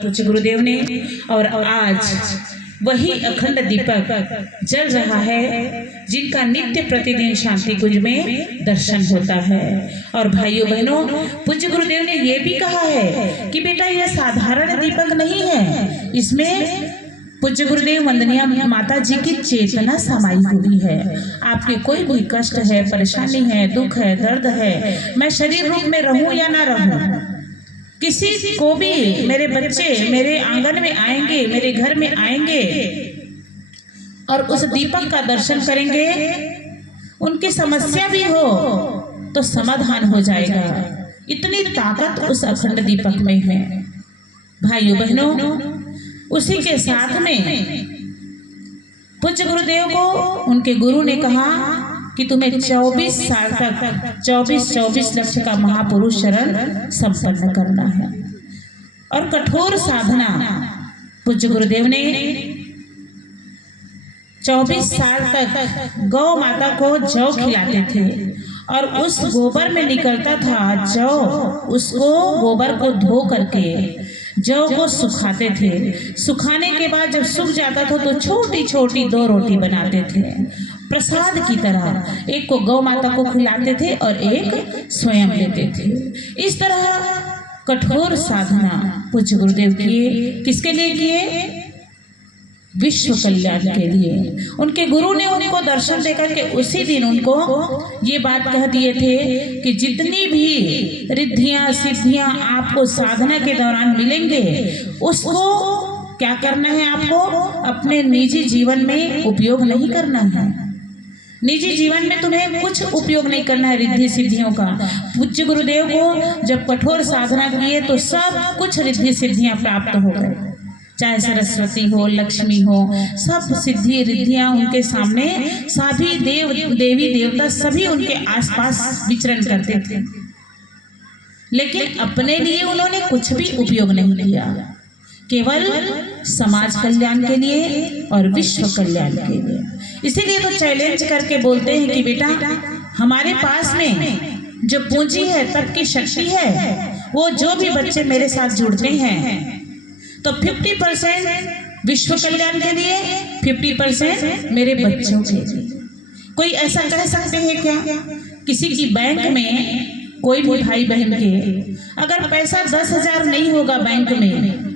पूज्य गुरुदेव ने, और आज वही अखंड दीपक जल रहा है जिनका नित्य प्रतिदिन शांति कुंज में दर्शन होता है। और भाइयों बहनों, पूज्य गुरुदेव ने यह भी कहा है कि बेटा यह साधारण दीपक नहीं है, इसमें पूज्य गुरुदेव वंदनीय माता जी की चेतना समाई हुई है। आपके कोई भी कष्ट है, परेशानी है, दुख है, दर्द है, मैं शरीर रूप में रहूं या ना रहूं, किसी को भी मेरे बच्चे मेरे आंगन में आएंगे, मेरे घर में आएंगे और उस दीपक का दर्शन करेंगे, उनकी समस्या भी हो तो समाधान हो जाएगा। इतनी ताकत उस अखंड दीपक में है। भाइयों बहनों, उसी के साथ में पूज्य गुरुदेव को उनके गुरु ने कहा कि तुम्हें 24 साल तक 24 लक्ष्य का महापुरुष शरण संपन्न करना है। और कठोर साधना पूज्य गुरुदेव ने 24 साल तक गौ माता को जौ खिलाते थे और उस गोबर में निकलता था जौ, उसको गोबर को धो करके जौ को सुखाते थे। सुखाने के बाद जब सूख जाता था तो छोटी छोटी 2 रोटी बनाते थे प्रसाद की तरह, एक को गौ माता को खिलाते थे और एक स्वयं लेते थे। इस तरह कठोर साधना पूज्य गुरुदेव किए। किसके लिए किए? विश्व कल्याण के लिए। उनके गुरु ने उनको दर्शन देकर के उसी दिन उनको ये बात कह दिए थे कि जितनी भी रिद्धियां सिद्धियां आपको साधना के दौरान मिलेंगे, उसको क्या करना है? आपको अपने निजी जीवन में उपयोग नहीं करना है। निजी जीवन में तुम्हें कुछ उपयोग नहीं करना है रिद्धि सिद्धियों का। पूज्य गुरुदेव को जब कठोर साधना किए तो सब कुछ रिद्धि सिद्धियां प्राप्त हो गए, चाहे सरस्वती हो, लक्ष्मी हो, सब सिद्धि रिद्धियां उनके सामने, सभी देवी देवता सभी उनके आसपास विचरण करते थे। लेकिन अपने लिए उन्होंने कुछ भी उपयोग नहीं किया, केवल समाज कल्याण के लिए और विश्व कल्याण के लिए। इसीलिए तो चैलेंज करके बोलते हैं कि बेटा हमारे पास में जो पूंजी है, तप की शक्ति है, वो जो भी बच्चे मेरे साथ जुड़ते हैं तो 50% विश्व कल्याण के लिए, 50% मेरे बच्चों के लिए। कोई ऐसा कह सकते हैं क्या? किसी की बैंक में कोई भी भाई बहन के अगर पैसा 10,000 नहीं होगा बैंक में,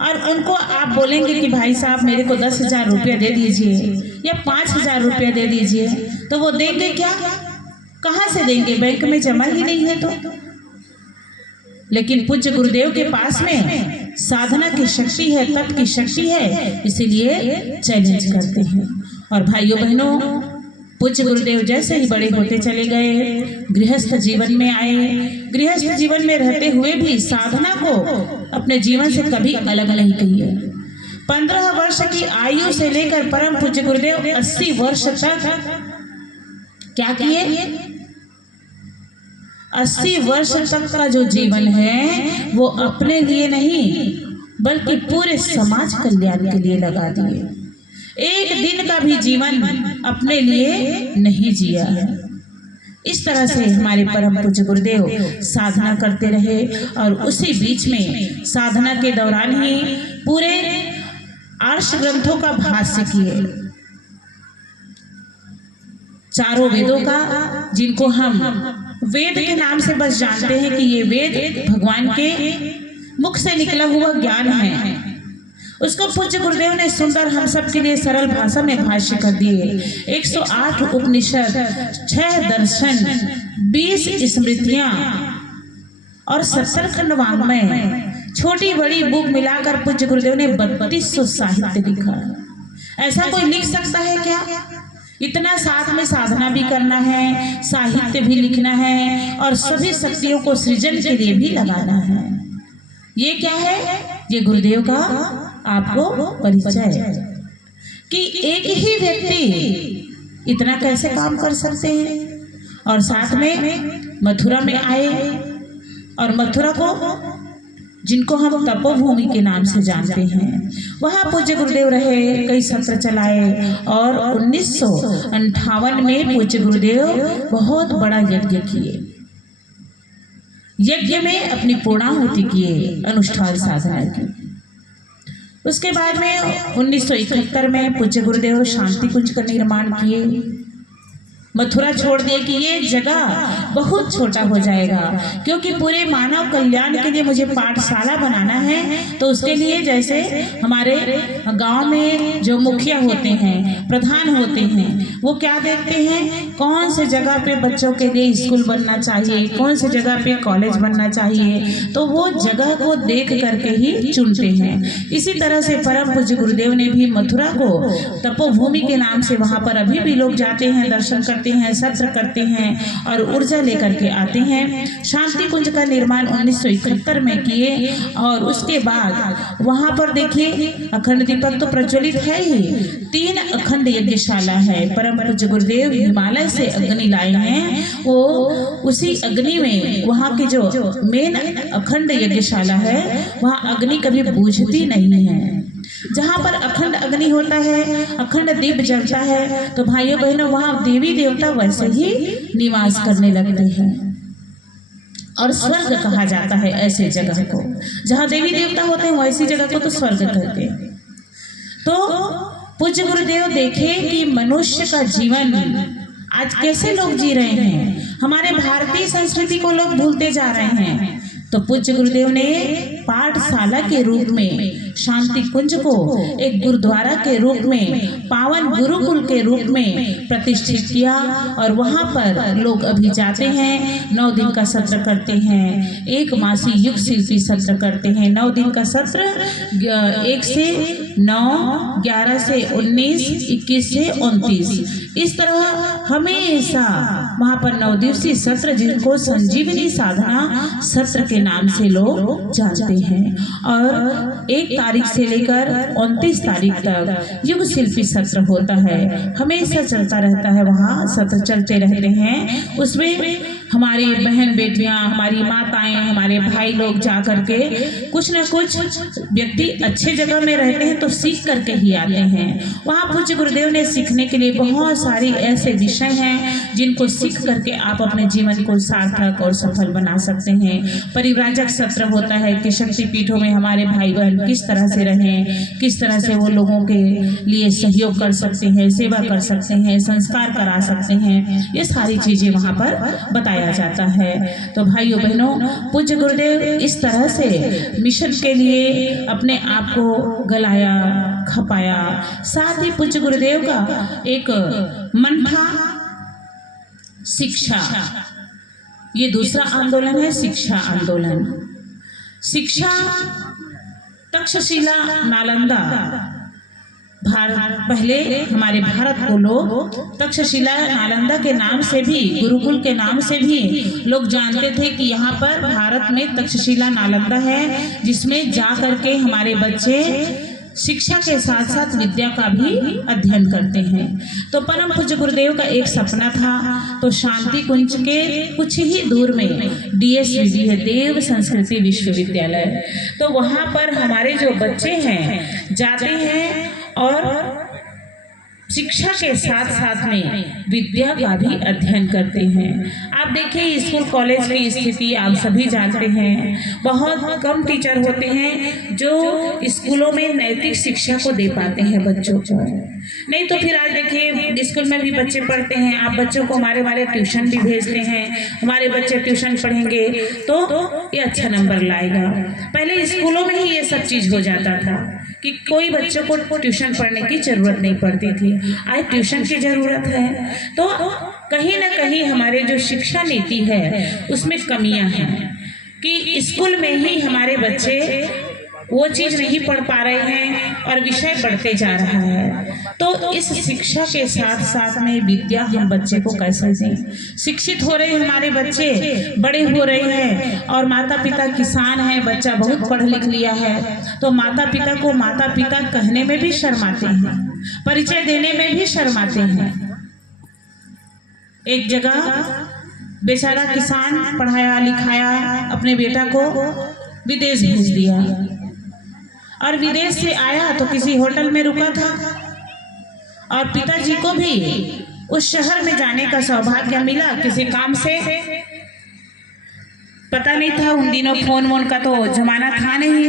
और उनको आप बोलेंगे कि भाई साहब मेरे को 10,000 रुपया दे दीजिए या 5,000 रुपया दे दीजिए, तो वो देंगे क्या? कहाँ से देंगे? बैंक में जमा ही नहीं है तो। लेकिन पूज्य गुरुदेव के पास में साधना की शक्ति है, तप की शक्ति है, इसीलिए चैलेंज करते हैं। और भाइयों बहनों, पूज्य गुरुदेव जैसे ही बड़े होते चले गए, गृहस्थ जीवन में आए, गृहस्थ जीवन में रहते हुए भी साधना को अपने जीवन से कभी अलग नहीं किए। 15 वर्ष की आयु से लेकर परम पूज्य गुरुदेव 80 वर्ष तक क्या किए? 80 वर्ष तक का जो जीवन है वो अपने लिए नहीं बल्कि पूरे समाज कल्याण के लिए लगा दिए। एक दिन का भी जीवन अपने लिए नहीं जिया है। इस तरह से हमारे परम पूज्य गुरुदेव साधना करते रहे और उसी बीच में साधना के दौरान ही पूरे आर्ष ग्रंथों का भाष्य किए, चारों वेदों का, जिनको हम वेद के नाम से बस जानते हैं कि ये वेद भगवान के मुख से निकला हुआ ज्ञान है, उसको पूज्य गुरुदेव ने सुंदर हम सब के लिए सरल भाषा में भाष्य कर दिए। 108 उपनिषद, 6 दर्शन, 20 स्मृतियां और 70 खंड वाङ्मय, छोटी बड़ी बुक मिलाकर पूज्य गुरुदेव ने 3200 साहित्य लिखा। ऐसा कोई लिख सकता है क्या? इतना साथ में साधना भी करना है, साहित्य भी लिखना है और सभी शक्तियों को सृजन के लिए भी लगाना है। ये क्या है? ये गुरुदेव का आपको परिचय कि एक ही व्यक्ति इतना कैसे काम कर सकते हैं। और साथ में मथुरा में आए और मथुरा को, जिनको हम तपोभूमि के नाम से जानते हैं, वहाँ पूज्य गुरुदेव रहे, कई सत्र चलाए और 1958 में पूज्य गुरुदेव बहुत बड़ा यज्ञ किए। यज्ञ में अपनी पूर्णाहुति किए, अनुष्ठान साधना की। उसके बाद में 1971 में पूज्य गुरुदेव शांति कुंज का निर्माण किए। मथुरा छोड़ दिए कि ये जगह बहुत छोटा हो जाएगा, क्योंकि पूरे मानव कल्याण के लिए मुझे पाठशाला बनाना है। तो उसके लिए जैसे हमारे गांव में जो मुखिया होते हैं, प्रधान होते हैं, वो क्या देखते हैं, कौन से जगह पे बच्चों के लिए स्कूल बनना चाहिए, कौन से जगह पे कॉलेज बनना चाहिए, तो वो जगह को देख करके ही चुनते हैं। इसी तरह से परम पूज्य गुरुदेव ने भी मथुरा को तपोभूमि के नाम से वहाँ पर अभी भी लोग जाते हैं, दर्शन करते हैं, सत्र करते हैं और ऊर्जा लेकर के आते हैं। शांति कुंज का निर्माण 1971 में किए और उसके बाद वहां पर देखिए अखंड दीपक तो प्रज्वलित है ही, 3 अखंड यज्ञशाला है। परम पूज्य गुरुदेव हिमालय से अग्नि लाए हैं, वो उसी अग्नि में वहां की जो मेन अखंड यज्ञशाला है वहां अग्नि कभी बुझती नहीं है। जहाँ पर अखंड अग्नि होता है, अखंड दीप जलता है, तो भाइयों बहनों वहाँ देवी देवता वैसे ही निवास करने लगते हैं और स्वर्ग कहा जाता है ऐसे जगह को। जहाँ देवी देवता होते हैं वैसी जगह को तो स्वर्ग कहते हैं। तो पूज्य गुरुदेव देखे कि मनुष्य का जीवन आज कैसे लोग जी रहे हैं, हमारे भारतीय संस्कृति को लोग भूलते जा रहे हैं। तो पूज्य गुरुदेव ने पाठशाला के रूप में शांति कुंज को एक गुरुद्वारा के रूप में, पावन गुरुकुल के रूप में प्रतिष्ठित किया और वहां पर लोग अभी जाते हैं, 9 दिन का सत्र करते हैं, 1 मासी युग शिल्पी सत्र करते हैं। 9 दिन का सत्र 1 से 9, 11 से 19, 21 से 29, इस तरह हमेशा वहां पर 9 दिवसीय सत्र, जिनको संजीवनी साधना सत्र के नाम से लोग जानते हैं। और 1 तारीख से लेकर 29 तारीख तक युग शिल्पी सत्र होता है, हमेशा चलता रहता है, वहाँ सत्र चलते रहते हैं। उसमें हमारी बहन बेटियां, हमारी माताएं, हमारे भाई लोग जा करके कुछ न कुछ व्यक्ति अच्छे जगह में रहते हैं तो सीख करके ही आते हैं। वहाँ पूज्य गुरुदेव ने सीखने के लिए बहुत सारी ऐसे विषय हैं जिनको सीख करके आप अपने जीवन को सार्थक और सफल बना सकते हैं। परिव्राजक सत्र होता है कि शक्ति पीठों में हमारे भाई बहन किस तरह से रहें, किस तरह से वो लोगों के लिए सहयोग कर सकते हैं, सेवा कर सकते हैं, संस्कार करा सकते हैं, ये सारी चीजें वहाँ पर बताया जाता है। तो भाइयों बहनों, पूज्य गुरुदेव इस तरह से मिशन के लिए अपने आप को गलाया, खपाया। साथ ही पूज्य गुरुदेव का एक मन था शिक्षा, ये दूसरा आंदोलन है शिक्षा आंदोलन। शिक्षा तक्षशिला नालंदा, पहले हमारे भारत को लोग तक्षशिला नालंदा के नाम से भी, गुरुकुल के नाम से भी लोग जानते थे कि यहाँ पर भारत में तक्षशिला नालंदा है, जिसमें जा करके हमारे बच्चे शिक्षा के साथ साथ विद्या का भी अध्ययन करते हैं। तो परम पूज्य गुरुदेव का एक सपना था, तो शांति कुंज के कुछ ही दूर में DSVV है, देव संस्कृति विश्वविद्यालय। तो वहाँ पर हमारे जो बच्चे हैं जाते हैं और शिक्षा के साथ साथ में विद्या का भी अध्ययन करते हैं। आप देखिए स्कूल कॉलेज की स्थिति आप सभी जानते हैं, बहुत कम टीचर होते हैं जो स्कूलों में नैतिक शिक्षा को दे पाते हैं बच्चों को। नहीं तो फिर आज देखिए स्कूल में भी बच्चे पढ़ते हैं, आप बच्चों को हमारे ट्यूशन भी भेजते हैं, हमारे बच्चे ट्यूशन पढ़ेंगे तो ये अच्छा नंबर लाएगा। पहले स्कूलों में ही ये सब चीज़ हो जाता था कि कोई बच्चों को ट्यूशन पढ़ने की जरूरत नहीं पड़ती थी, आज ट्यूशन की जरूरत है। तो कहीं ना कहीं हमारे जो शिक्षा नीति है उसमें कमियां हैं कि स्कूल में ही हमारे बच्चे वो चीज़ नहीं पढ़ पा रहे हैं और विषय बढ़ते जा रहा है। तो इस शिक्षा के साथ साथ में विद्या हम बच्चे को कैसे दें। शिक्षित हो रहे हमारे बच्चे, बड़े हो रहे हैं और माता पिता किसान हैं, बच्चा बहुत पढ़ लिख लिया है, तो माता पिता को माता पिता कहने में भी शर्माते हैं, परिचय देने में भी शर्माते हैं। एक जगह बेचारा किसान पढ़ाया लिखाया अपने बेटा को विदेश भेज दिया और विदेश से आया तो किसी होटल में रुका था और पिताजी को भी उस शहर में जाने का सौभाग्य मिला किसी काम से। पता नहीं था, उन दिनों फोन वोन का तो जमाना था नहीं,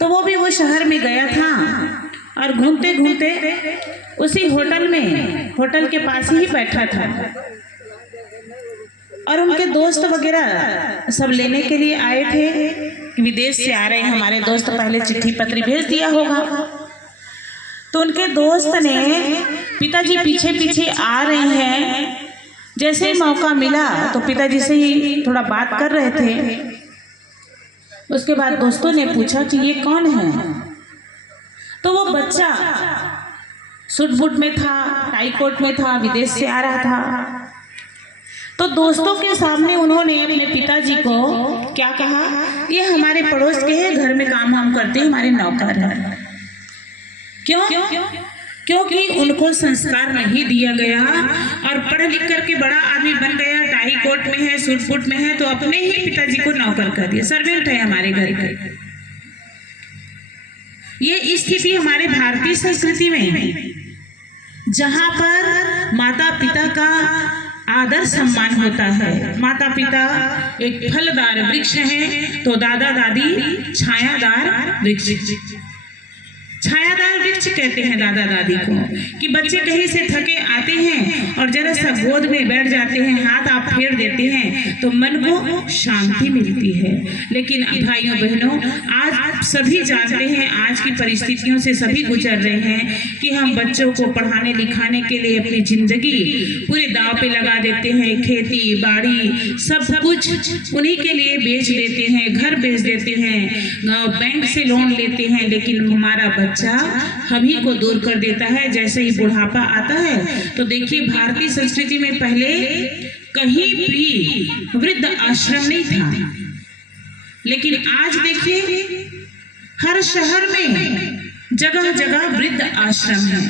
तो वो भी वो शहर में गया था और घूमते घूमते उसी होटल के पास ही बैठा था और उनके दोस्त वगैरह सब लेने के लिए आए थे कि विदेश से आ रहे हैं हमारे दोस्त, पहले चिट्ठी पत्री भेज दिया होगा। तो उनके दोस्त ने, पिताजी पीछे पीछे आ रहे हैं, जैसे ही मौका मिला तो पिताजी से ही थोड़ा बात कर रहे थे। उसके बाद दोस्तों ने पूछा कि ये कौन है? तो वो बच्चा सूट बूट में था, टाई कोट में था, विदेश से आ रहा था। तो दोस्तों के सामने उन्होंने अपने पिताजी को क्या कहा, ये हमारे पड़ोस के हैं, घर में काम वाम करते हैं, हमारे नौकर हैं। क्यों? क्योंकि उनको संस्कार नहीं दिया गया और पढ़ लिख करके बड़ा आदमी बन गया, टाई कोट में है, सूट बूट में है, तो अपने ही पिताजी को नौकर कर दिया, सर्वेंट है हमारे घर के। ये स्थिति हमारे भारतीय संस्कृति में है, जहां पर माता पिता का आदर सम्मान होता है। माता पिता एक फलदार वृक्ष है तो दादा दादी छायादार वृक्ष। छायादार वृक्ष कहते हैं दादा दादी को कि बच्चे कहीं से थके आते हैं और जरा सा गोद में बैठ जाते हैं, हाथ आप फेर देते हैं तो मन को शांति मिलती है। लेकिन भाइयों बहनों, आज सभी जानते हैं, आज की परिस्थितियों से सभी गुजर रहे हैं कि हम बच्चों को पढ़ाने लिखाने के लिए अपनी जिंदगी पूरे दांव पे लगा देते हैं। खेती बाड़ी सब कुछ उन्हीं के लिए बेच देते हैं, घर बेच देते हैं, बैंक से लोन लेते हैं, लेकिन हमारा बच्चा हम ही को दूर कर देता है। जैसे ही बुढ़ापा आता है तो देखिए, भारतीय संस्कृति में पहले कहीं भी वृद्ध आश्रम नहीं था, लेकिन आज देखिए हर शहर में जगह जगह वृद्ध आश्रम है।